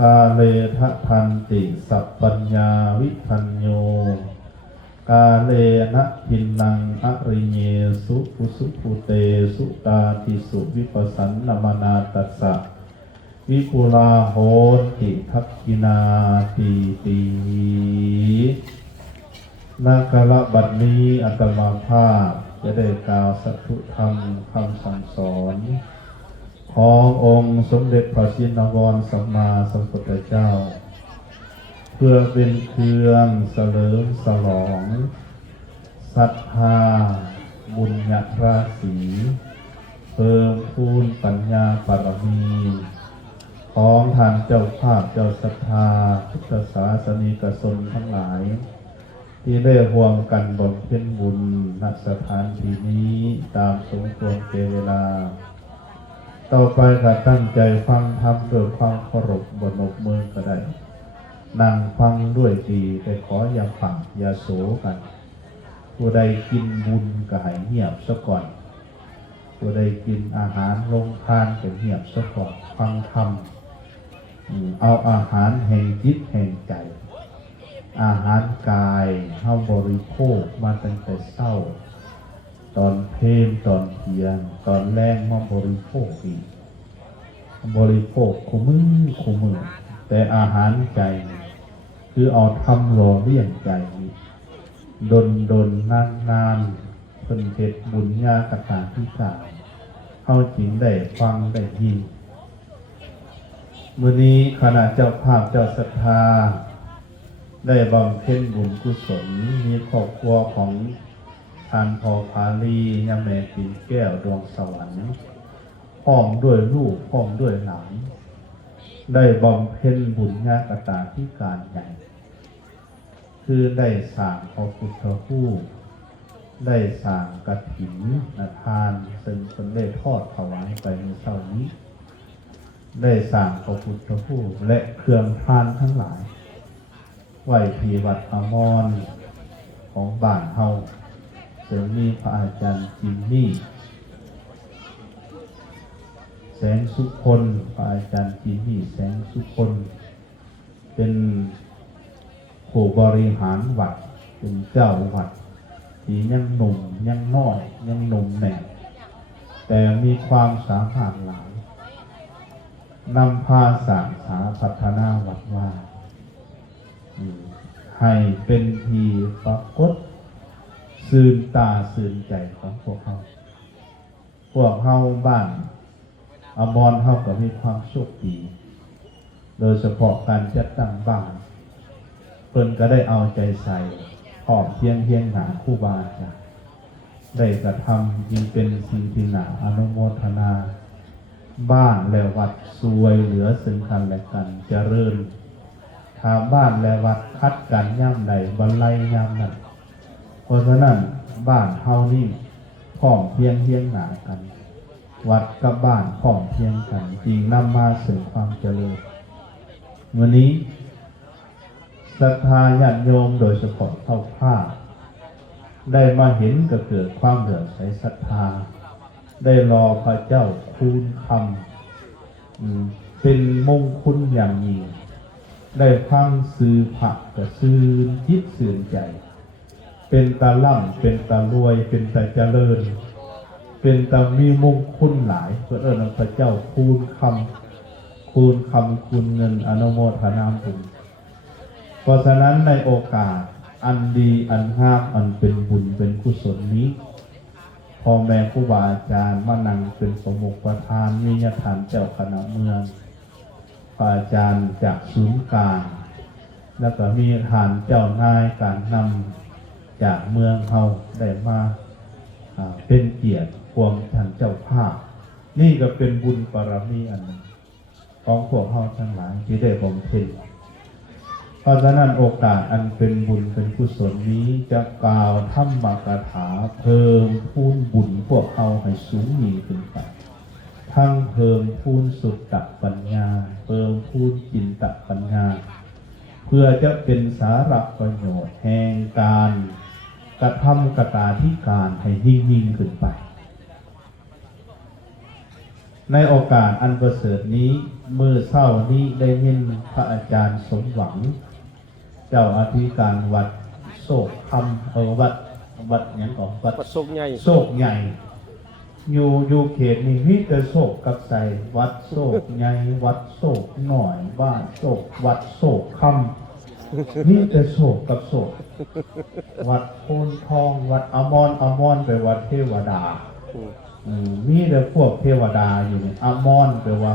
กาเลทะทันติสัพปัญญาวิทัญโยกาเลนะทินนังอริเยสุปุสุปุเตสุตาติสุวิปัสสันนมนาตัสสะวิปุลาโหติทักขินาตีตีนักละบัดนี้อาตมาภาพจะได้กล่าวสัทธุธรรมคำสั่งสอนขององค์สมเด็จพระชินวรสัมมาสัมพุทธเจ้าเพื่อเป็นเครื่องเสริมฉลองศรัทธาบุญญาราศีเพิ่มพูนปัญญาปรมีของท่านเจ้าภาพเจ้าศรัทธาพุทธศาสนิกชนทั้งหลายที่ได้ร่วมกันบำเพ็ญบุญณสถานที่นี้ตามสมควรแก่เวลาต่อไปก็ตั้งใจฟังธรรมด้วยความเคารพบนบมือก็ได้นั่งฟังด้วยดีแต่ขออย่าฝังอย่าโศกันผู้ใดกินบุญก็ให้เงียบซะก่อนผู้ใดกินอาหารลงทานก็เงียบซะก่อนฟังธรรมเอาอาหารแห่งจิตแห่งใจอาหารกายเฮาบริโภคมาตั้งแต่เช้าตอนเพลตอนเที่ยงตอนแรงมาบริโภคอีกบริโภคคู่มือแต่อาหารใจคือเอาทำหล่อเลี้ยงใจดนนานเพิ่นเฮ็ดบุญญากตาที่กล่าวเฮาจึงได้ฟังได้ยินมื้อนี้คณะเจ้าภาพเจ้าศรัทธาได้บำเพ็ญบุญกุศลมีครอบครัวของท่านพ่อพาลียามแม่ปิ่นแก้วดวงสวรรค์พร้อมด้วยลูกพร้อมด้วยหลานได้บำเพ็ญบุญญากตาที่การใหญ่คือได้สร้างพระพุทธรูปได้สร้างกฐินทานซึ่งเป็นได้ทอดถวายไปในเช้านี้ได้สร้างพระพุทธรูปและเครื่องทานทั้งหลายไว้ที่วัดอมรของบ้านเฮาซึ่งมีพระอาจารย์จิมมี่แสงสุคนพระอาจารย์จิมมี่แสงสุคนเป็นผู้บริหารวัดเป็นเจ้าวัดที่ยังหนุ่มยังน้อยยังหนุ่มแน่แต่มีความสามารถหลายนำพาสร้างสาพัฒนาวัดว่าให้เป็นที่ปรากฏซื่นตาซื่นใจของพวกเขาบ้านอมรเขาก็มีความโชคดีโดยเฉพาะการจัดตั้งบ้านเพิ่นก็ได้เอาใจใส่พร้อมเพียงหาครูบาอาจารย์ได้กระทำยิ่งเป็นสิ่งที่น่าอนุโมทนาบ้านและวัดสวยเหลือซึ่งกันและกันเจริญถ้าบ้านและวัดคัดกันย่ำใดบรรลัยย่ำนั้นเพราะฉะนั้นบ้านเฮานี่พร้อมเพียงหนากันวัดกับบ้านพร้อมเพียงกันจริงนำมาสู่ความเจริญวันนี้ศรัทธาญาติโยมโดยเฉพาะเจ้าภาพได้มาเห็นก็เกิดความเลื่อมใสศรัทธาได้รอพระเจ้าคูณคำเป็นมงคลอย่างยิ่งได้ฟังสื่อพระก็ซื่นจิตซื่นใจเป็นตาล่ำเป็นตารวยเป็นตาเจริญเป็นตามีมงคลหลายเพื่อพระเจ้าคูณคำคูณเงินอนุโมทนาบุญเพราะฉะนั้นในโอกาสอันดีอันงามอันเป็นบุญเป็นกุศลนี้พ่อแม่ครูบาอาจารย์มานั่งเป็นสมุขประธานมีญาติเจ้าคณะเมืองอาจารย์จากศูนย์กลางแล้วก็มีฐานเจ้านายการนำจากเมืองเฮาได้มาเป็นเกียรติความท่านเจ้าภาพนี่ก็เป็นบุญบารมีอันนึงของพวกเฮาทั้งหลายที่ได้บำเพ็ญเพราะฉะนั้นโอกาสอันเป็นบุญเป็นกุศลนี้จะกล่าวธรรมกถาเพิ่มพูนบุญพวกเฮาให้สูงยิ่งขึ้นไปทั้งเพิ่มพูนสุตตปัญญาเพิ่มพูนจินตปัญญาเพื่อจะเป็นสาระประโยชน์แห่งการกระทำกตาธิการให้ยิ่งขึ้นไป ในโอกาสอันประเสริฐนี้มื้อเช้านี้ได้ยินพระอาจารย์สมหวังเจ้าอธิการวัดโศกคำวัดหยังก่อนวัดโศกใหญ่โศกใหญ่อยู่เขตนี้มีแต่โศกกับใส่วัดโศกใหญ่วัดโศกหน่อยบ้านโศกวัดโศกคำมีแต่โศกกับโศกวัดโพนทองวัดอมรไปวัดเทวดามีแต่พวกเทวดาอยู่นี่อมรแปลว่า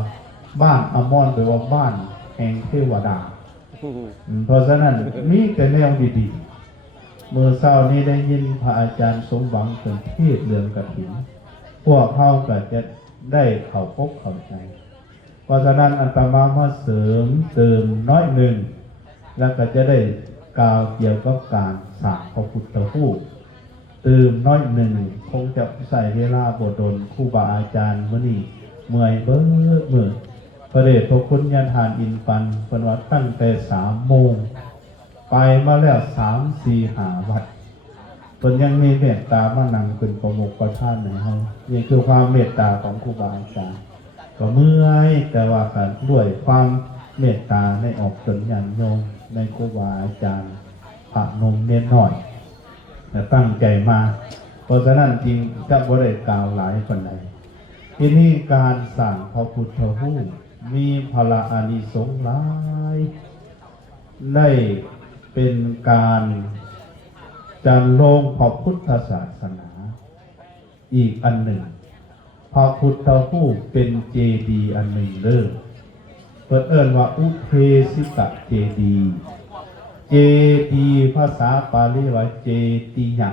บ้านอมรแปลว่าบ้านแห่งเทวดาเพราะฉะนั้นมีแต่แนวดีๆเมื่อเช้านี้ได้ยินพระอาจารย์สมหวังเป็นเทศเรื่องกฐินพวกเขาก็จะได้เข้าพบเข้าใจเพราะฉะนั้นอาตมามาเสริมเติมน้อยหนึ่งแล้วก็จะได้กล่าวเกี่ยวกับการสร้างพระพุทธรูปเติมน้อยหนึ่งคงจะใส่เวลาบดลครูบาอาจารย์มื้อนี้เมื่อยเบ้อมื้อพระเดชพระคุณญาณทานอินปันเพิ่นว่าตั้งแต่3 โมงไปมาแล้ว3-4 วัดเพิ่นยังมีเมตตามานั่งเป็นประมุขประธานให้เฮานี่คือความเมตตาของครูบาอาจารย์ก็เมื่อยแต่ว่ากันด้วยความเมตตาในออกจนญาติโยมในครูบาอาจารย์พระนมเน้นหน่อยแต่ตั้งใจมาเพราะฉะนั้นจริงจะบ่ได้กล่าวหลายปานใดที่นี่การสร้างพระพุทธรูปมีพละอานิสงส์หลายได้เป็นการจันโลงพระพุทธศาสนาอีกอันหนึ่งพระพุทธรูปเป็นเจดีย์อันหนึ่งเด้อเปิดเอิ้นว่าอุเทสิกะเจดีย์เจดีย์ภาษาปาลีว่าเจติยะ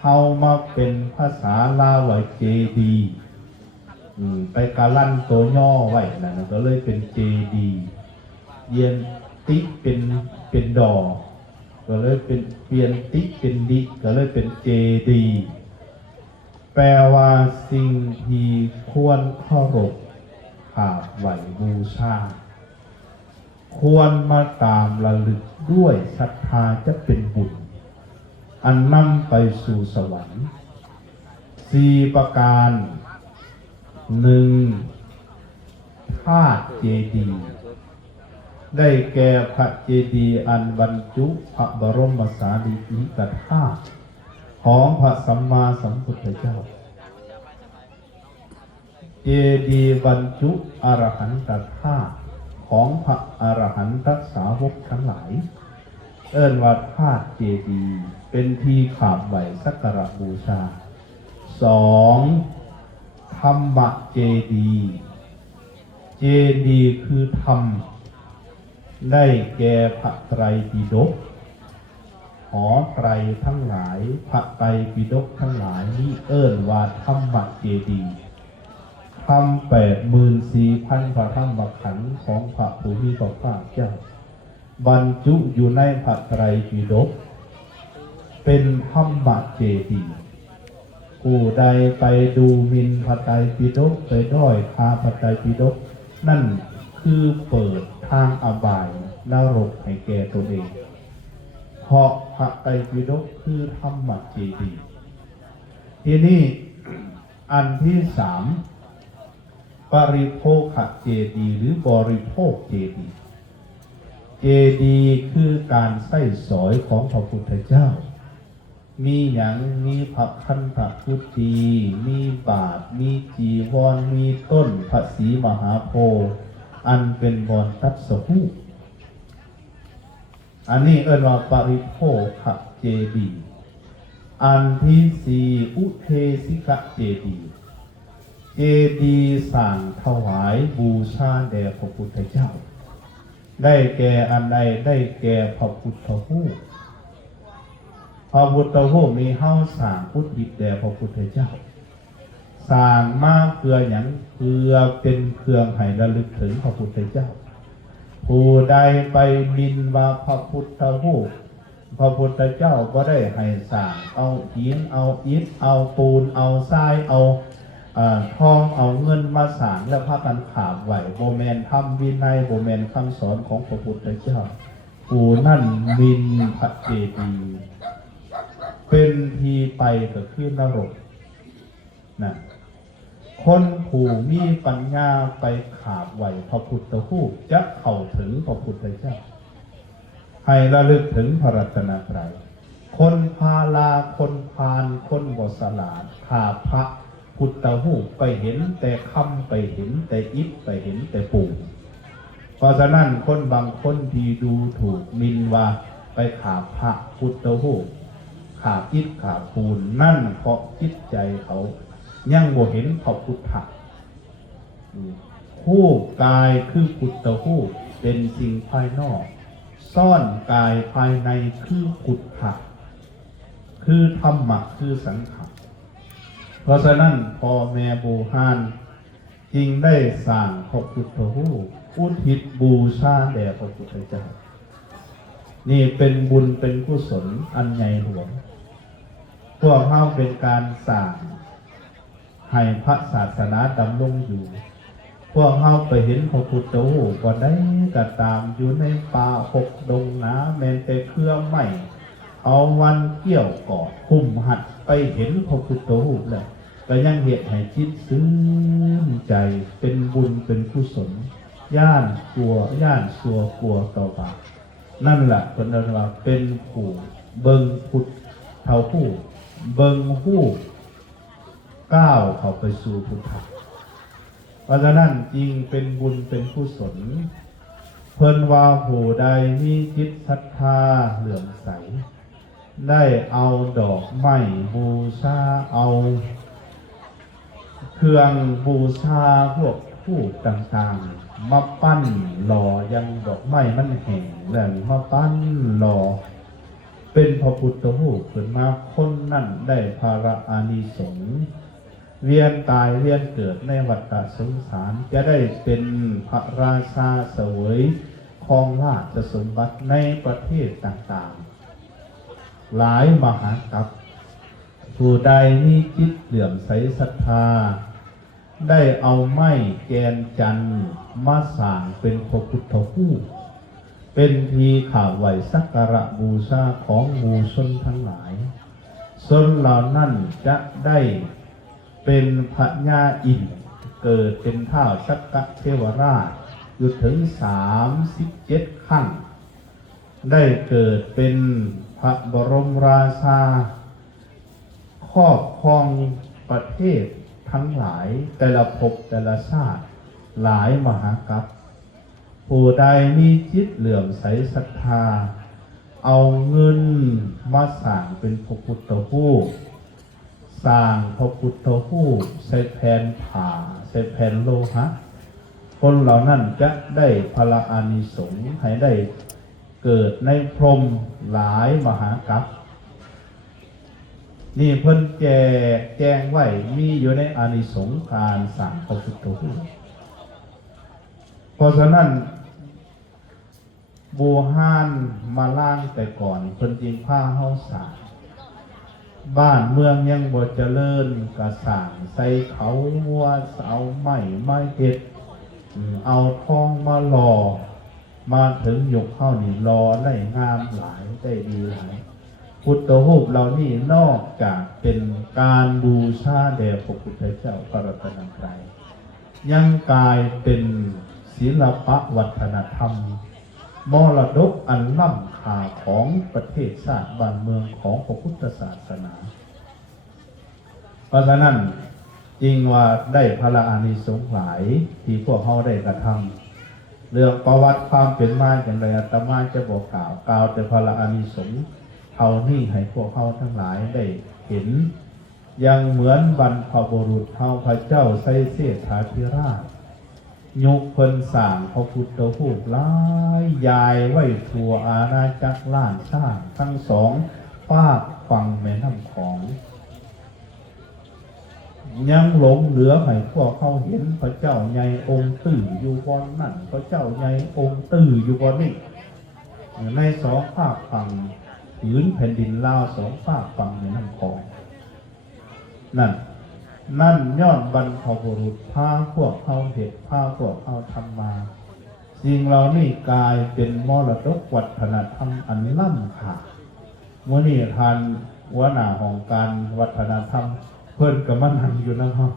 เฮามาเป็นภาษาลาวว่าเจดีย์ไปกาลั่นตัวย่อไว้นั่นก็เลยเป็นเจดีย์เยียนติเป็นดอก็เลยเป็นเปลี่ยนติเป็นดิก็เลยเป็นเจดีย์แปลว่าสิ่งที่ควรเคารพกราบไหว้บูชาควรมาตามระลึกด้วยศรัทธาจะเป็นบุญอันนำไปสู่สวรรค์4 ประการ 1. ธาตุเจดีย์ได้แก่พระเจดีย์อันบรรจุพระบรมสารีริกธาตุของพระสัมมาสัมพุทธเจ้าเจดีย์บรรจุอรหันตธาตุของพระอรหันตสาวกทั้งหลายเอิ้นว่าธาตุเจดีย์เป็นที่กราบไหว้สักการะบูชา 2. ธรรมเจดีย์เจดีย์คือธรรมได้แก่พระไตรปิฎกหอไตรทั้งหลายพระไตรปิฎกทั้งหลายนี้เอิ้นว่าธรรมเจดีย์ธรรม84,000 พระธรรมขันธ์ของพระผู้มีพระภาคเจ้าบรรจุอยู่ในพระไตรปิฎกเป็นธรรมเจดีย์ผู้ใดไปดูหมิ่นพระไตรปิฎกไปด้อยค่าพระไตรปิฎกนั่นคือเปิดทางอบายนรกให้แก่ตัวเองเพราะพระไตรปิฎกคือธรรมเจดีย์ที่นี่อันที่ 3ปริโภคเจดีย์หรือบริโภคเจดีย์เจดีย์คือการใช้สอยของพระพุทธเจ้ามีอย่างมีพระคันธพุทธีมีบาทมีจีวรมีต้นพระศรีมหาโพธิ์อันเป็นบอนตัดสหูอันนี้เอิ้นว่าปริโภคเจดีย์อันที่ 4อุเทสิกะเจดีย์เจดีย์สร้างถวายบูชาแด่พระพุทธเจ้าได้แก่อันใดได้แก่พระพุทธรูปพระพุทธรูปนี้เฮาสร้างอุทิศแด่พระพุทธเจ้าสร้างมาเพื่อหยังเพื่อเป็นเครื่องให้ระลึกถึงพระพุทธเจ้าผู้ใดไปบิณฑบาตพระพุทธรูปพระพุทธเจ้าก็ได้ให้สร้างเอาหินเอาอิฐเอาปูนเอาทรายเอาทองเอาเงินมาสร้างแล้วพากันขาบไหวโบแมนทำวินัยโบแมนคำสอนของพระพุทธเจ้าผู้นั่นมินพระเจดีย์เป็นทีไปก็คือนรกนะค คนผู้มีปัญญาไปขาบไหวพระพุทธรูปจะเข้าถึงพระพุทธเจ้าให้ระลึกถึงพระรัตนตรัยคนพาลาคนพาลคนบ่สลาดขาพระพุทธรูปไปเห็นแต่คำไปเห็นแต่อิฐไปเห็นแต่ปูนเพราะฉะนั้นคนบางคนที่ดูถูกมินว่าไปขาพระพุทธรูปขาอิฐขาปูนนั่นเพราะจิตใจเขายังบ่เห็นพระพุทธคู่กายคือพุทธรูปเป็นสิ่งภายนอกซ่อนกายภายในคือพุทธะคือธรรมะคือสังขารเพราะฉะนั้นพ่อแม่โบราณจึงได้สร้างพระพุทธรูปอุทิศบูชาแด่พระพุทธเจ้านี่เป็นบุญเป็นกุศลอันใหญ่หลวงพวกเราเป็นการสร้างให้พระศาสนาดำรงอยู่พวกเราไปเห็นพระพุทธรูปก็ได้ก็ตามอยู่ในป่าหกดงนาแม้แต่เครือไม้เอาวันเกี่ยวกอดคุ้มหัดไปเห็นพระพุทธรูปแล้วก็ยังเหตุให้จิตซึ้งใจเป็นบุญเป็นกุศลย่านสัวกลัวต่อบาปนั่นแหละคนเราเป็นผู้เบิงพุทธเท่าผู้เบิงผู้ก้าวเข้าไปสู่พุทธะเพราะฉะนั้นจริงเป็นบุญเป็นกุศลเพิ่นว่าผู้ใดมีจิตศรัทธาเหลื่อมใสได้เอาดอกไม้บูชาเอาเครื่องบูชาพวกทูปต่างๆมาปั้นหล่อยังดอกไม้มันแห้งแล้วมาปั้นหล่อเป็นพระพุทธรูปขึ้นมาคนนั่นได้ภาระอานิสงส์เวียนตายเวียนเกิดในวัฏสงสารจะได้เป็นพระราชาเสวยครองราชสมบัติในประเทศต่างๆหลายมหากาพย์ผู้ใดมีจิตเหลื่อมใสศรัทธาได้เอาไม้แกนจันทร์มาสร้างเป็นพระพุทธรูปเป็นทีข่าวไหวสักการะบูชาของหมู่ชนทั้งหลายชนเหล่านั้นจะได้เป็นพญาอินทร์เกิดเป็นท้าวสักกะเทวราชอยู่ถึง37 ครั้งได้เกิดเป็นพระบรมราชาครอบครองประเทศทั้งหลายแต่ละภพแต่ละชาติหลายมหากาพย์ผู้ใดมีจิตเหลื่อมใสศรัทธาเอาเงินมาสร้างเป็นพระพุทธรูปสร้างพระพุทธรูปใส่แผ่นผ้าใส่แผ่นโลหะคนเหล่านั้นจะได้พระอานิสงส์ให้ได้เกิดในพรหมหลายมหากาพย์นี่เพิ่นแจ้งไว้มีอยู่ในอานิสงส์การสร้างพระพุทธรูปเพราะฉะนั้นโบราณมาล่างแต่ก่อนเพิ่นจึงพาเฮาสร้างบ้านเมืองยังบ่เจริญก็สร้างใส่เขาวัวเอาไม้มาเฮ็ดเอาทองมาหล่อมาถึงยกเข้านี่หล่อได้งามหลายได้ดีหลายพุทธรูปเหล่านี้นอกจากเป็นการบูชาแด่พระพุทธเจ้าพระรัตนตรัยยังกลายเป็นศิลปวัฒนธรรมมรดกอันล้ำค่าของประเทศชาติบ้านเมืองของพระพุทธศาสนาเพราะฉะนั้นจริงว่าได้พระอานิสงส์หลายที่พวกเขาได้กระทำเรื่องประวัติความเป็นมาอย่างไรอาตมาจะบอกกล่าวแต่พระอานิสงส์เท่านี้ให้พวกเขาทั้งหลายได้เห็นยังเหมือนบรรพบุรุษเท่าพระเจ้าไสเสฐาธิราชยกเพิ่นสร้างพระพุทธรูปหลายยายไว้ทั่วอาณาจักรล้านชาติทั้งสองฝากฝั่งแม่น้ำของยังหลงเหลือให้พวกเขาเห็นพระเจ้าใหญ่องค์ตื้ออยู่บนนั่นพระเจ้าใหญ่องค์ตื้ออยู่บนนี่ในสองฝากฝั่งผืนแผ่นดินลาวสองฝากฝั่งแม่น้ำของนั่นย้อนบรรพบุรุษพาพวกเขาเหตุพาพวกเขาทำมาสิ่งเหล่านี้กลายเป็นมรดกวัฒนธรรมอันล้ำค่าเมื่อนี้ทานหัวหน้าของการวัฒนธรรมเพิ่นกับมันหันอยู่นะครับ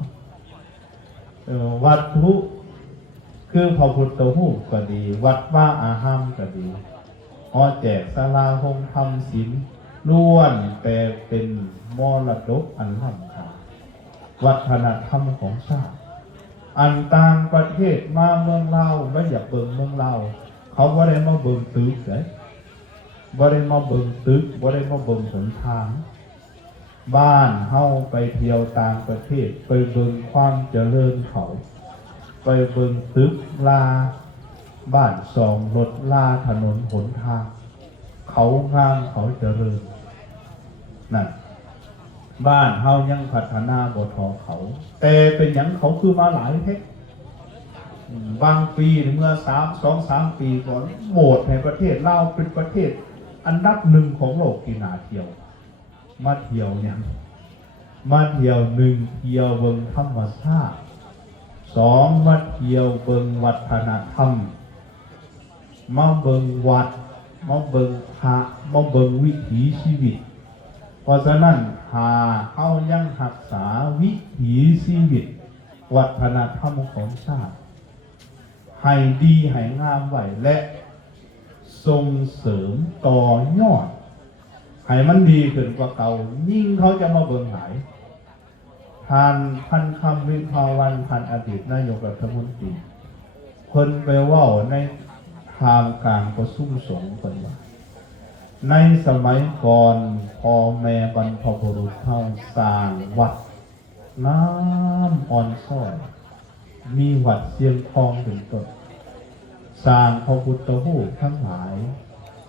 วัตถุคือพระพุทธรูปก็ดีวัดว่าอาหามก็ดีหอแจกศาลาโฮมธรรมศีลล้วนแต่เป็นมรดกอันล้ำค่าวัฒนธรรมของชาติอันต่างประเทศมาเมืองเราไม่อยากเบิ่งเมืองเราเขาบ่ได้มาเบิ่งตึกเลยบ่ได้มาเบิ่งตึกบ่ได้มาเบิ่งหนทางบ้านเฮาไปเที่ยวต่างประเทศไปเบิ่งความเจริญเขาไปเบิ่งตึกลาบ้านสองรถลาถนนหนทางเขางามเขาเจริญนั่นบ้านเฮายังพัฒนาบ่ทอเขาแต่เป็นหยังเขาคือมาหลายเทคบางปีเมื่อ2-3 ปีก่อนโหวตให้ประเทศลาวเป็นประเทศอันดับหนึ่งของโลกที่น่าเที่ยวมาเที่ยวเนี่ยมาเที่ยว1เที่ยวเบิ่งธรรมชาติ2มาเที่ยวเบิ่งวัฒนธรรมมาเบิ่งวัดมาเบิ่งพระมาเบิ่งวิถีชีวิตเพราะฉะนั้นหาเอายังรักษาวิถีชีวิตวัฒนธรรมของชาติให้ดีให้งามไว้และส่งเสริมต่อยอดให้มันดีขึ้นกว่าเก่ายิ่งเขาจะมาเบิ่งหลายท่านพันคำวิภาวันพันอดีตนายกรัฐมนตรีคนไปว่าในทางกลางประชุมสงฆ์คนว่าในสมัยก่อนพ่อแม่บรรพบุรุษเฮาสร้างวัดน้ำอ่อนซ้อยมีวัดเสียงทองเป็นต้นสร้างพระพุทธรูปทั้งหลาย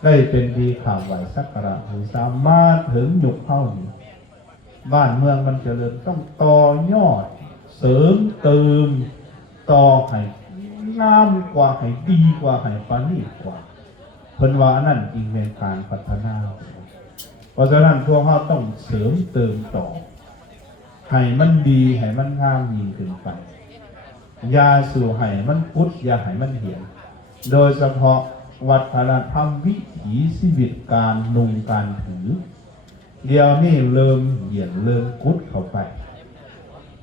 ได้เป็นดีข่าวไหวสักการะหูสามารถถึงหยุกเข้านี้บ้านเมืองมันเจริญต้องต่อยอดเสริมเติมต่อให้งามกว่าให้ดีกว่าให้ประณีตกว่าเพิ่นว่านั่นจริงเป็นการพัฒนาเพราะฉะนั้นพวกเราต้องเสริมเติมต่อให้มันดีให้มันงามยิ่งขึ้นไปอย่าสู่ให้มันพุทธอย่าให้มันเหี่ยนโดยเฉพาะวัฒนธรรมวิถีชีวิตการนุ่งการถือเดี๋ยวนี้เริ่มเหี่ยนเริ่มกุดเข้าไป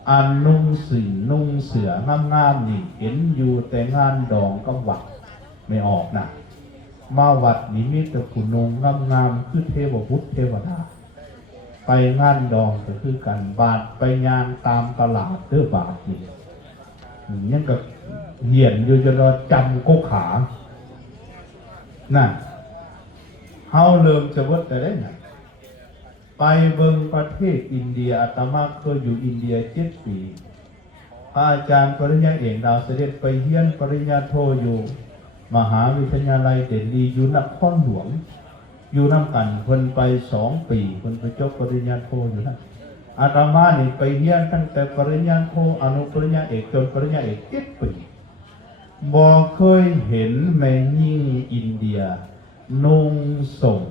อันนุ่งสิ่งนุ่งเสืองามๆนี่เห็นอยู่แต่งานดองก็วัดไม่ออกนะมาวัดนี้มีแต่ผู้นุ่งงามๆคือเทวพุทธเทวดาไปงานดองก็คือกันบาทไปงานตามตลาดเด้อบาทนี่ยังก็เหี่ยนอยู่จนเราจำก็ขาน่ะเฮาเริ่มจะวัดแต่ได้ไงไปเบิ่งประเทศอินเดียอาตมาเคยอยู่อินเดีย7 ปีพระอาจารย์ปริญญาเอกดาวเสด็จไปเรียนปริญญาโทอยู่มหาวิทยาลัยเดลีอยู่นครหลวงอยู่น้ำกันเพิ่นไป2 ปีเพิ่นไปจบปริญญาโทอยู่นั่นอาตมานี่ไปเรียนตั้งแต่ปริญญาโทอนุปริญญาเอกจนปริญญาเอก7 ปีบ่เคยเห็นแม่ยิ่งอินเดียนุ่งส่ง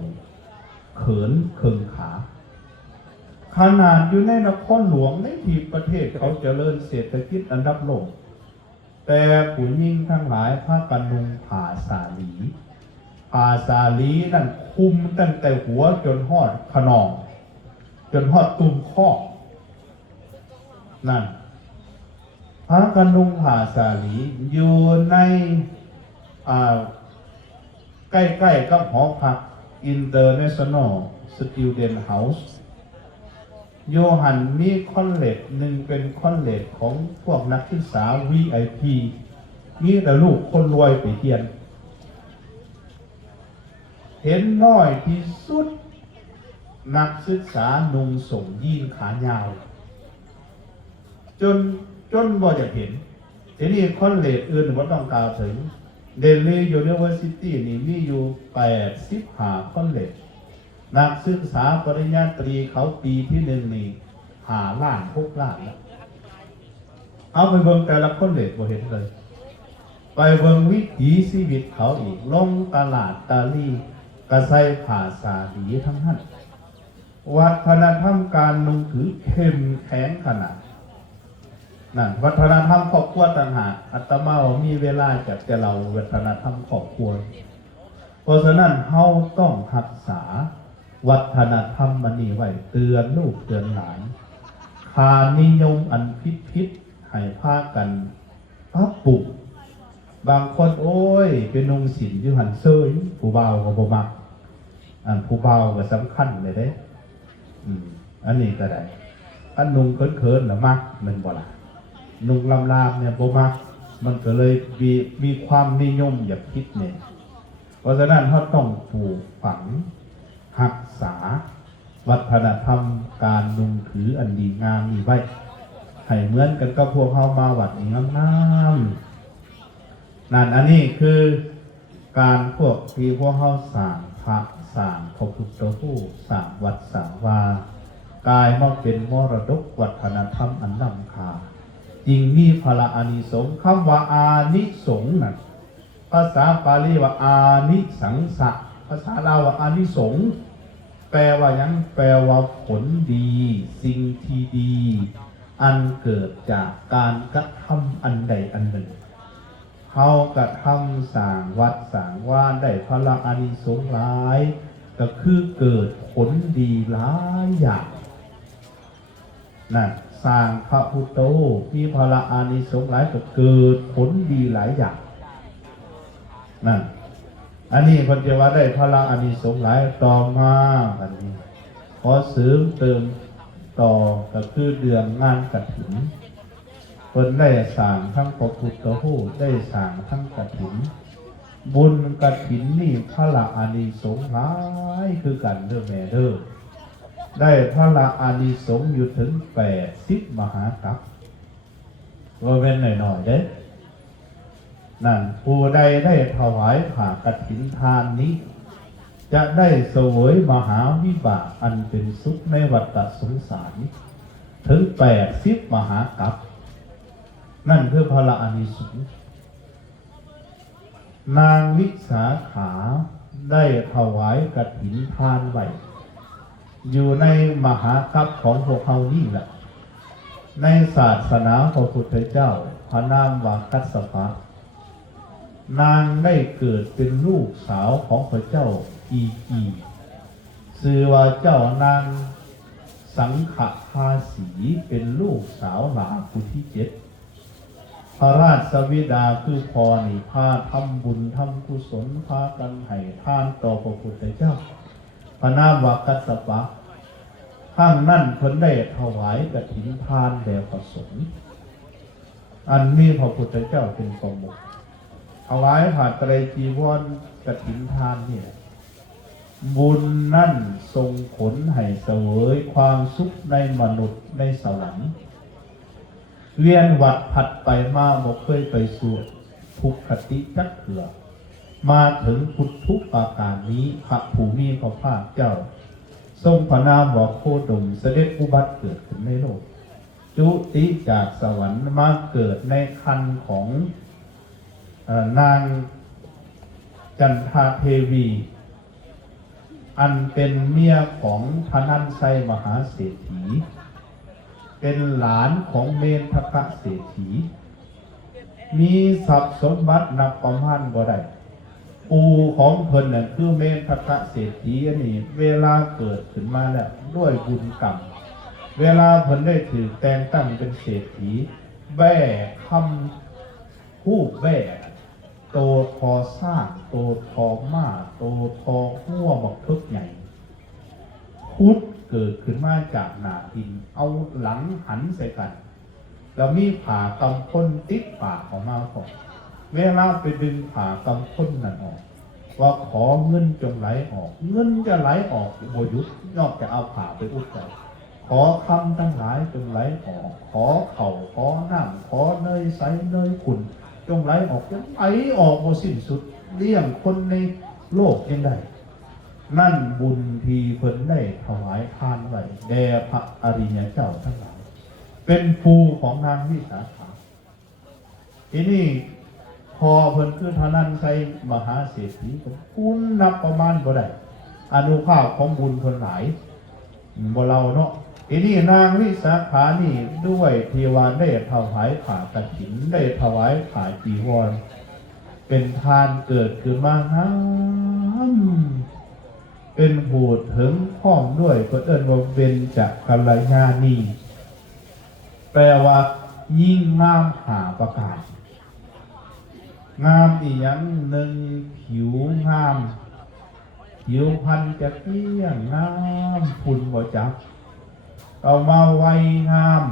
เขินเคิงขาขนาดอยู่ในนครหลวงในที่ประเทศเขาเจริญเศรษฐกิจอันดับโลกแต่ผู้หญิงทั้งหลายพากันนุ่งผ้าสาลีผ้าสาลีนั่นคุมตั้งแต่หัวจนฮอดขนองจนฮอดตุ้มข้อนั่นพากันนุ่งผ้าสาลีอยู่ในใกล้ๆกับหอพัก International Student House โยหันมีคอนเลจหนึ่งเป็นคอนเลจของพวกนักศึกษา VIP มีแต่ลูกคนรวยไปเรียนเห็นน้อยที่สุดนักศึกษานุ่งส่งยีนขายาวจนบ่จะเห็นทีนี้คอนเลจอื่นบ่ต้องกล่าวถึงเดลียูนิเวอร์ซิตี้นี่มีอยู่85คอนเลจนักศึกษาปริญญาตรีเขาปีที่1นี่5 ล้าน 6 ล้านแล้วเอาไปเบิ่งแต่ละคนเลจบ่เห็นเลยไปเบิ่งวิถีชีวิตเขาอีกลงตลาดตาลีกระใส่ผ้าสาลีทั้งนั้นวัฒนธรรมการนุ่งถือเข้มแข็งขนาดนั่นวัฒนธรรมครอบครัวต่างหากอาตมาว่ามีเวลาจัดแต่เราวัฒนธรรมครอบครัวเพราะฉะนั้นเฮาต้องรักษาวัฒนธรรมมันนี่ไว้เตือนลูกเตือนหลานคานิยมอันพิษ ให้พากันพับปลูกบางคนโอ้ยเป็นนุ่งสินอยู่หันเซยผู้เบาก็บ่มักผู้เบาก็สำคัญเลยเด้อันนี้ก็ได้อันนุ่งเขินๆน่ะมักมันบ่ล่ะนุ่งลามๆเนี่ยบ่มักมันก็เลยมีความนิยมอยากคิดเนี่ยเพราะฉะนั้นเขาต้องปลูกฝังรักษาวัฒนธรรมการนุ่งถืออันดีงามมีไว้ให้เหมือนกันก็พวกเขามาวัดงามๆนั่นอันนี้คือการพวกที่พวกเขาสร้างพระสร้างพระพุทธรูปสร้างวัดสร้างวากลายมาเป็นมรดกวัฒนธรรมอันล้ำค่าจริงมีพละอานิสงส์คำว่าอานิสงส์นั่นภาษาปาลีว่าอานิสังสะภาษาลาวว่าอานิสงส์แปลว่ายังแปลว่าผลดีสิ่งที่ดีอันเกิดจากการกระทำอันใดอันหนึ่งเขากระทำสร้างวัดสร้างว่าได้พละอานิสงส์หลายก็คือเกิดผลดีหลายอย่างนั่นสร้างพระพุทธรูปมีพละอานิสงส์หลายก็เกิดผลดีหลายอย่างนั่นอันนี้พระเจ้าว่าได้พละอานิสงส์หลายต่อมาอันนี้ขอเสริมเติมต่อก็คือเดือนงานกฐินคนได้สร้างทั้งพระพุทธรูปได้สร้างทั้งกฐินบุญกฐินนี่พละอานิสงส์หลายคือกันเด้อแม่เด้อได้พละอานิสงส์อยู่ถึง80 มหากัปว่าเป็นหน่อยๆเด้นั่นผู้ใดได้ถวายผ้ากฐินทานนี้จะได้เสวยมหาวิบากอันเป็นสุขในวัฏสงสารถึง80 มหากัปนั่นคือพละอานิสงส์นางวิสาขาได้ถวายกฐินทานไว้อยู่ในมหากัปของพวกเขานี่แหละในศาสนาพระพุทธเจ้าพระนามว่ากัสสปะนางได้เกิดเป็นลูกสาวของพระเจ้าอีกีชื่อว่าเจ้านางสังขภาสีเป็นลูกสาวหลาผู้ที่7พระราชบิดาคือพอนี่พาทำบุญทำกุศลพากันให้ทานต่อพระพุทธเจ้าพระนามว่ากัสสปะข้างนั่นเพิ่นได้ถวายกฐินทานแด่พระสงฆ์อันมีพระพุทธเจ้าเป็นประมุขถวายผ้าไตรจีวรกฐินทานเนี่ยบุญนั่นทรงผลให้เสวยความสุขในมนุษย์ในสวรรค์เวียนวัฏผัดไปมาบ่เคยไปสู่ทุกขติจักเถื่อมาถึงพุทธุปาการนี้พระผู้มีพระภาคเจ้าทรงพระนามว่าโคดมเสด็จอุบัติเกิดขึ้นในโลกจุติจากสวรรค์มาเกิดในครรภ์ของนางจันทาเทวีอันเป็นเมียของพนันไซมหาเศรษฐีเป็นหลานของเมนทกะเศรษฐีมีทรัพย์สมบัตินับประมาณบ่ได้ปู่ของเพิ่นน่ะคือเมนทกะเศรษฐีอันนี้เวลาเกิดขึ้นมาแล้วด้วยบุญกรรมเวลาเพิ่นได้ถือแต่งตั้งเป็นเศรษฐีแบ่คำคู่แบ่โตทอสร้างโตทอมาโตทอหัวบักทึกใหญ่พุทธเกิดขึ้นมาจากหน้าดินเอาหลังหันใส่กันแล้วมีผ่ากำพ้นติดปากออกมาก่อนเวลาไปดึงผ่ากำพ้นนั่นออกว่าขอเงินจงไหลออกเงินจะไหลออกโบยุทธนอกจากเอาผ่าไปอุดใจขอคำทั้งหลายจงไหลออกขอเข่าขอน้ำขอเนยใสเนยขุ่นจงไหลออกจงไหลออกโบสิ้นสุดเลี้ยงคนในโลกยังได้นั่นบุญทีเพิ่นได้ถวายทานไว้แด่พระอริยเจ้าทั้งหลายเป็นภูของนางวิสาขาทีนี้พอเพิ่นคือทานันไซมหาเศรษฐีคุณนับประมาณบ่ได้อนุภาพของบุญเพิ่นหลายบ่เราเนาะทีนี้นางวิสาขานี่ด้วยที่ว่าได้ถวายผ้ากฐินได้ถวายผ้าจีวรเป็นทานเกิดขึ้นมาเป็นบูดถึงพ้องด้วยเพิ่นเอิ้นว่าเบญจกัลยาณีแปลว่า ยิ่งงามหาประกาศงามอีหยังหนึ่งผิวงามผิวพรรณจะเกลี้ยงงามฝุ่นบ่จับเอามาไว้งาม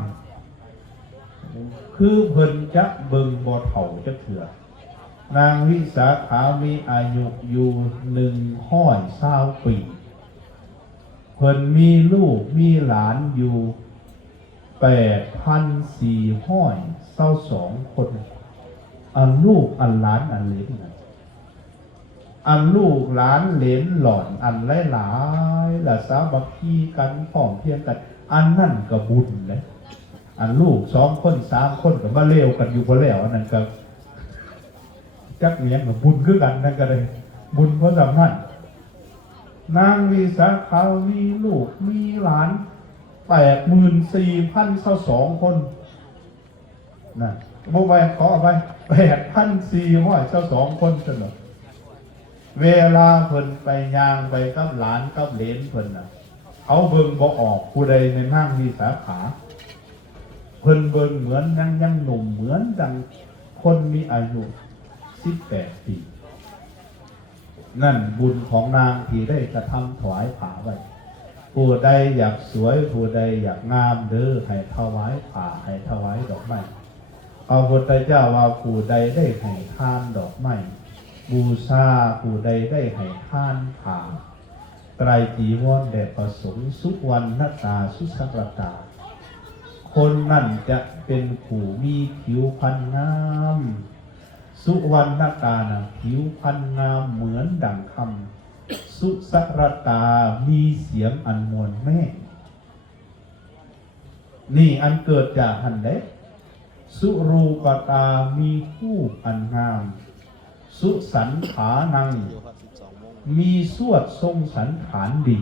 คือเพิ่นจะเบิ่งบ่เฒ่าจะเถื่อนางวิสาขามีอายุอยู่120 ปีเพิ่นมีลูกมีหลานอยู่8,422 คนอันลูกอันหลานอันเหลนอันลูกหลานเหลนหล่อนอันหลายๆละสามัคคีกันพร้อมเพรียงกันอันนั่นก็บุญเลยอันลูก2 คน3 คนก็มาเลวกันอยู่พอแล้วอันนั้นก็จักเลี้ยงกับบุญคือกันนั่นก็เลยบุญเพราะสำคัญนางวิสาขามีลูกมีหลาน84,022 คนนะบ่ไปขอเอาไป8,422 คนสนุกเวลาเพิ่นไปย่างไปกับหลานกับเหลนเพิ่นน่ะเขาเบิ่งบ่ออกผู้ใดในนางวิสาขาเพิ่นเบิ่งเหมือนยังหนุ่มเหมือนดังคนมีอายุ18 ปีนั่นบุญของนางที่ได้กระทำถวายผ้าไว้ผู้ใดอยากสวยผู้ใดอยากงามเด้อให้ถวายผ้าให้ถวายดอกไม้พระพุทธเจ้าว่าผู้ใดได้ให้ทานดอกไม้บูชาผู้ใดได้ให้ทานผ้าไตรจีวรแด่ประสงค์สุวรรณตาสุสักรตาคนนั่นจะเป็นผู้มีผิวพรรณงามสุวรรณตานะผิวพรรณงามเหมือนดั่งคำสุสักรตามีเสียงอันมวลแม่นี่อันเกิดจากหันเด็กสุรูปตามีผู้อันงามสุสันขานังมีสวดทรงสันฐานดี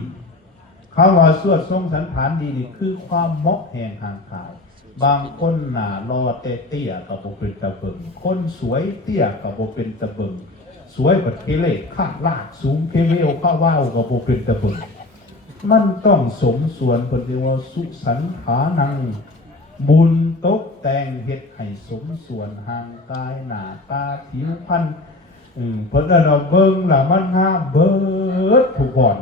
คำว่าสวดทรงสันฐานดีนี่คือความเหมาะแห่งห่างกายบางคนหน้ารอเตี้ยกับบ่เป็นตะเบิงคนสวยเตี้ยกับบ่เป็นตะเบิงสวยแบบเทเลข้างลากสูงเทเวลข้าว่าวกับบ่เป็นตะเบิงมันต้องสมส่วนเพิ่นเรียกว่าสุสันฐานังบุญตกแต่งเฮ็ดให้สมส่วนห่างกายหน้าตาผิวพรรณเพิ่นเอาเบิ่งแล้วมันงามเบิดทุกคน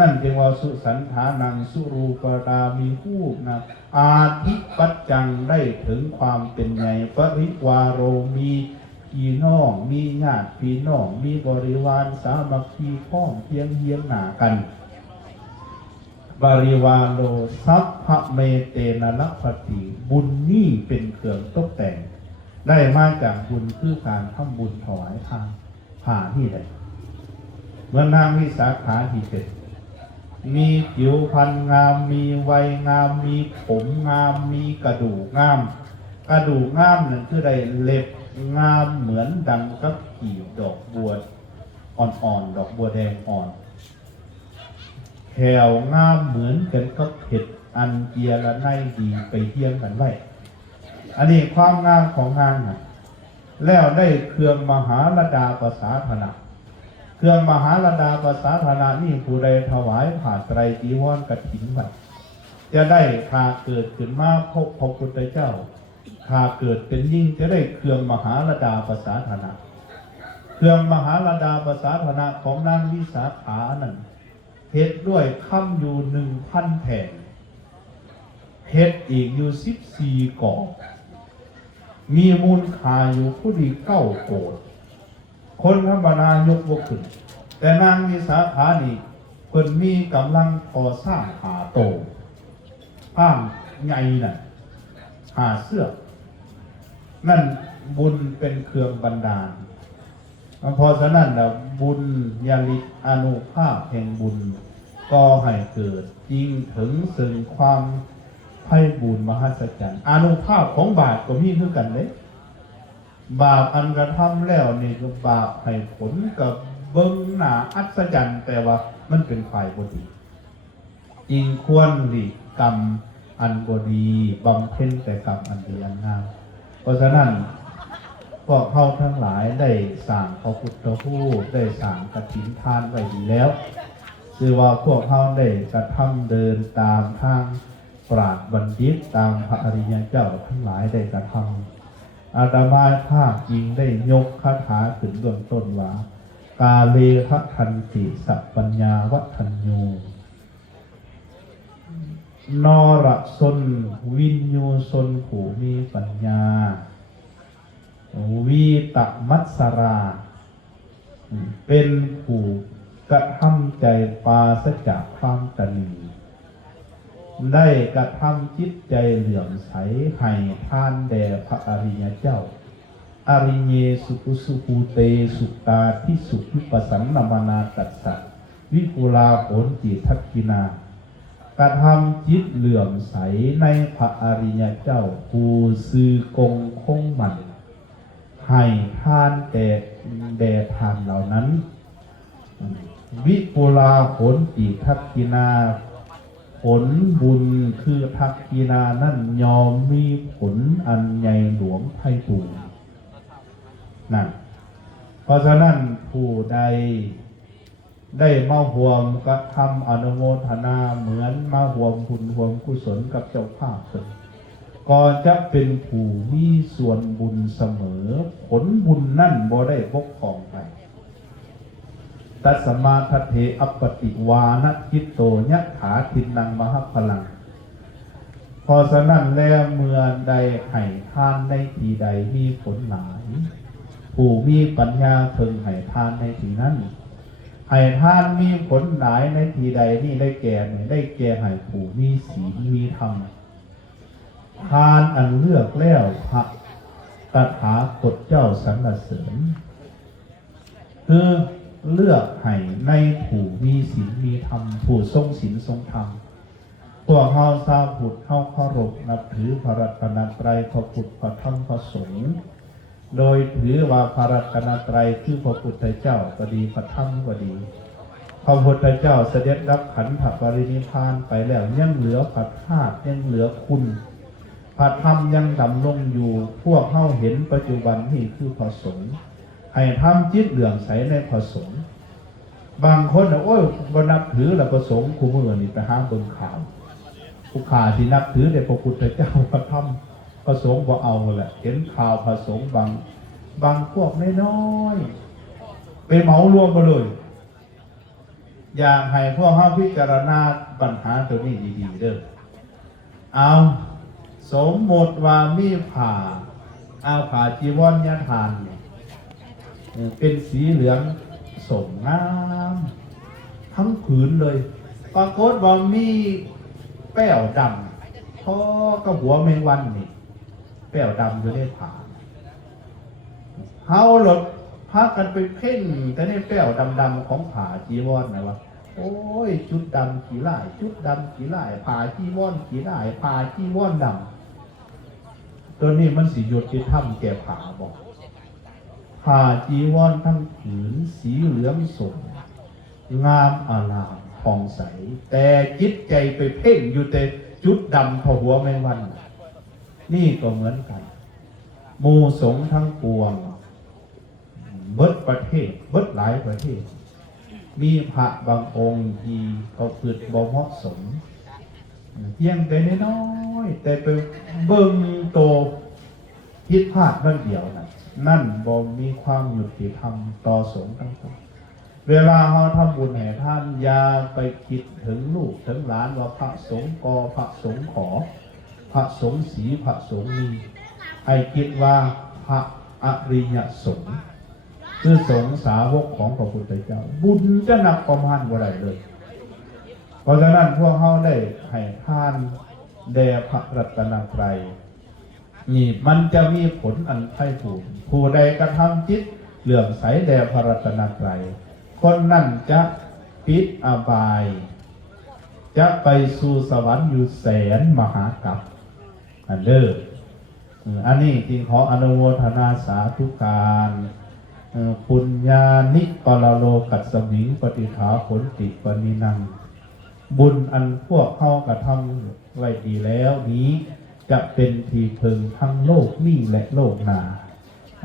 นั่นจึงว่าสุสันฐานังสุรูปตามีผู้นะอาทิปัจจังได้ถึงความเป็นใหญ่ปริวาโรมีพี่น้องมีญาติพี่น้องมีบริวารสามัคคีพ้องเพียงเฮียงหน้ากันบริวารโลสัพพะเมเตนะนัพพติบุญนี่เป็นเครื่องตกแต่งได้มาจากบุญคือการทำบุญถวายทานผ่าที่ใดเมื่อนางวิสาขาที่เป็นมีผิวพรรณงามมีวัยงามมีผมงามมีกระดูกงามกระดูกงามนั่นคือได้เล็บงามเหมือนดังกับกีบดอกบัวอ่อนๆดอกบัวแดงอ่อนแถวงามเหมือนกันกับเห็ดอันเจียละไนดีไปเทียงกันไว้อันนี้ความงามของนางนะแล้วได้เครื่องมหาลดาภาษาธนะเครื่องมหาลดาภาษาธนะนี่ผู้ใดถวายผ่าไตรจีวรกฐินไว้จะได้พาเกิดขึ้นมาพบพระพุทธเจ้าพาเกิดเป็นยิ่งจะได้เครื่องมหาลดาภาษาธนะเครื่องมหาลดาภาษาธนะของนางวิสาขานั้นเฮ็ดด้วยค่ำอยู่1,000 แผ่นเฮ็ดอีกอยู่14 กอบมีมูลค่าอยู่ผู้ดี9 โกฏคนธรรมดายกบ่ขึ้นแต่นางวิสาขานี่เพิ่นมีกำลังพอสร้างหาโตผ้าใหญ่น่ะหาเสื้อนั่นบุญเป็นเครื่องบันดาลเพราะฉะนั้นบุญญาลิอานุภาพแห่งบุญก็ให้เกิดยิ่งถึงซึ่งความไพบูรย์มหัศจรรย์อานุภาพของบาปก็มีคือกันเลยบาปอันกระทำแล้วนี่ก็บาปให้ผลกับเบิ้งหน้าอัศจรรย์แต่ว่ามันเป็นฝ่ายบดีจริงควรหลีกกรรมอันบดีบำเพ็ญแต่กรรมอันดีอันงามเพราะฉะนั้นพวกเขาทั้งหลายได้สร้างพระพุทธรูปได้สร้างกฐินทานไว้ดีแล้วคือว่าพวกเขาได้กระทำเดินตามทาง ปราชญ์บัณฑิตตามพระอริยเจ้าทั้งหลายได้กระทำอาตมาภาพจริงได้ยกคาถาขึ้นเบื้องต้นว่ากาเลภทันติสัพปัญญาวัฒนโยนรสนวินยูสนผู้มีปัญญาวีตมัสสราเป็นผู้กระทำใจปราศจากความตนีได้กระทำจิตใจเหลื่อมใสให้ทานแด่พระอริยเจ้าอริเยสุขุสุภูเตสุตาทิสุขิปสันนมนาตัสสะวิปุลาโหนจิทักกินากระทำจิตเหลื่อมใสในพระอริยเจ้าผู้ซื่อกงคงมันให้ทานแด่ทานเหล่านั้นวิปุลาโหนจิทักกินาผลบุญคือทักกินานั่นยอมมีผลอันใหญ่หลวงไพศาลนั่นเพราะฉะนั้นผู้ใดได้มาห่วมกระทำอนุโมทนาเหมือนมาห่วมบุญห่วมกุศลกับเจ้าภาพตนก็จะเป็นผู้มีส่วนบุญเสมอผลบุญนั่นบ่ได้บกพร่องไปตัสมาทเถอปติวานจิตโตยะถาทินังมหพลังเพราะฉะนั้นแล้วเมื่อใดให้ทานในที่ใดมีผลหลายผู้มีปัญญาเพิ่งให้ทานในที่นั้นให้ทานมีผลหลายในที่ใดนี่ได้แก่ให้ผู้มีศีลมีธรรมทานอันเลือกแล้วพระตถาคตเจ้าสรรเสริญคือเลือกให้ในผู้มีศีลมีธรรมผู้ทรงศีลทรงธรรมพวกเราชาวพุทธเราเคารพนับถือพระรัตนตรัยพระพุทธพระธรรมพระสงฆ์โดยถือว่าพระรัตนตรัยคือพระพุทธเจ้าก็ดีพระธรรมก็ดีพระพุทธเจ้าเสด็จรับขันธปรินิพพานไปแล้วยังเหลือพระธาตุยังเหลือคุณพระธรรมยังดำรงอยู่พวกเราเห็นปัจจุบันนี่คือพระสงฆ์ให้ทำจิตเหลื่อมใสในพระสงฆ์บางคนโอ้ยบ่นับถือแล้วพระสงฆ์คู่มือนี่ไปหาเบิ่งข่าวผู้ข่าที่นับถือแต่พระพุทธเจ้าพระธรรมพระสงฆ์บ่เอาแหละเห็นข่าวพระสงฆ์บางพวกน้อยๆไปเหมารวมมาเลยอยากให้พวกเฮาพิจารณาปัญหาตัวนี้ดีๆเด้อเอาสมมติว่ามีผ้าจีวรยทานเนี่ยเป็นสีเหลืองสมงามทั้งผืนเลยปรากฏว่ามีแป้วดำพอกับหัวแมงวันนี่แป้วดำอยู่ในผ้าเฮาหลดพากันไปเพ่งแต่ในแป้วดำๆของผ้าจีวรนะวะโอ้ยจุดดำกี่ลายจุดดำกี่ลายผ้าจีวรกี่ลายผ้าจีวรดำตัวนี้มันสิหยุดที่ถ้ำแก่ผ้าบอกผ้าจีวรทั้งผืนสีเหลืองสดงามอลามผ่องใสแต่จิตใจไปเพ่งอยู่แต่จุดดำพอหัวแมงวันนี่ก็เหมือนกันหมู่สงฆ์ทั้งปวงเบิดประเทศเบิดหลายประเทศมีพระบางองค์ที่เขาเกิดบ่เหมาะสมเพียงแต่น้อยแต่ไปเบิ่งโตผิดพลาดนั่นเดียวนั่นบ่มีความยุติธรรมต่อสงฆ์ทั้งปวงเวลาเราทำบุญให้ท่านอย่าไปคิดถึงลูกถึงหลานว่าพระสงฆ์กอพระสงฆ์ขอพระสงฆ์สีพระสงฆ์มีให้คิดว่าพระอริยสงฆ์คือสงฆ์สาวกของพระพุทธเจ้าบุญจะนับประมาณว่าไรเลยเพราะฉะนั้นพวกเขาได้ให้ท่านแด่พระรัตนตรัยนี่มันจะมีผลอันไพศาลผู้ใดกระทำจิตเหลื่อมใสแด่พระรัตนตรัยคนนั่นจะปิดอบายจะไปสู่สวรรค์อยู่แสนมหากัปอันเด้ออันนี้จึงขออนุโมทนาสาธุการปุญญานิปลโลกัสสมิงปฏิภาผลติปนินังบุญอันพวกเขากระทำไว้ดีแล้วนี้จะเป็นที่พึงทั้งโลกนี้และโลกหน้า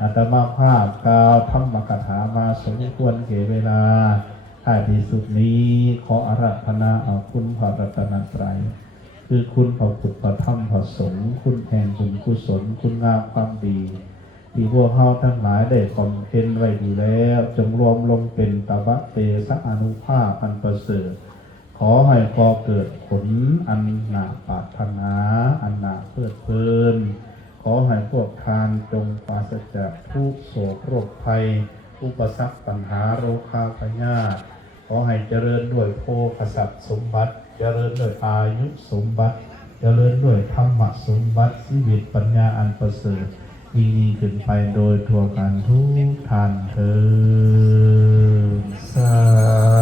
อาตมาภาพกล่าวธรรมกถามาสมควรแก่เวลาท้ายที่สุดนี้ขออาราธนาเอาคุณพระรัตนตรัย คือคุณพระพุทธพระธรรมพระสงฆ์คุณแห่งบุญกุศลคุณงามความดีที่พวกเฮาทั้งหลายได้บำเพ็ญไว้ดีแล้วจงรวมลงเป็นตบะเตสะอนุภาพอันประเสริฐขอให้ก่อเกิดผลอันน่าปรารถนาอันน่าเพลิดเพลินขอให้พวกทานจงปราศจากทุกโศกโรคภัยอุปสรรคปัญหาโรคาพยาธิขอให้เจริญด้วยโภคทรัพย์สมบัติเจริญด้วยอายุสมบัติเจริญด้วยธรรมสมบัติชีวิตปัญญาอันประเสริฐยิ่งขึ้นไปโดยทั่วกันทุกท่านเถิดสา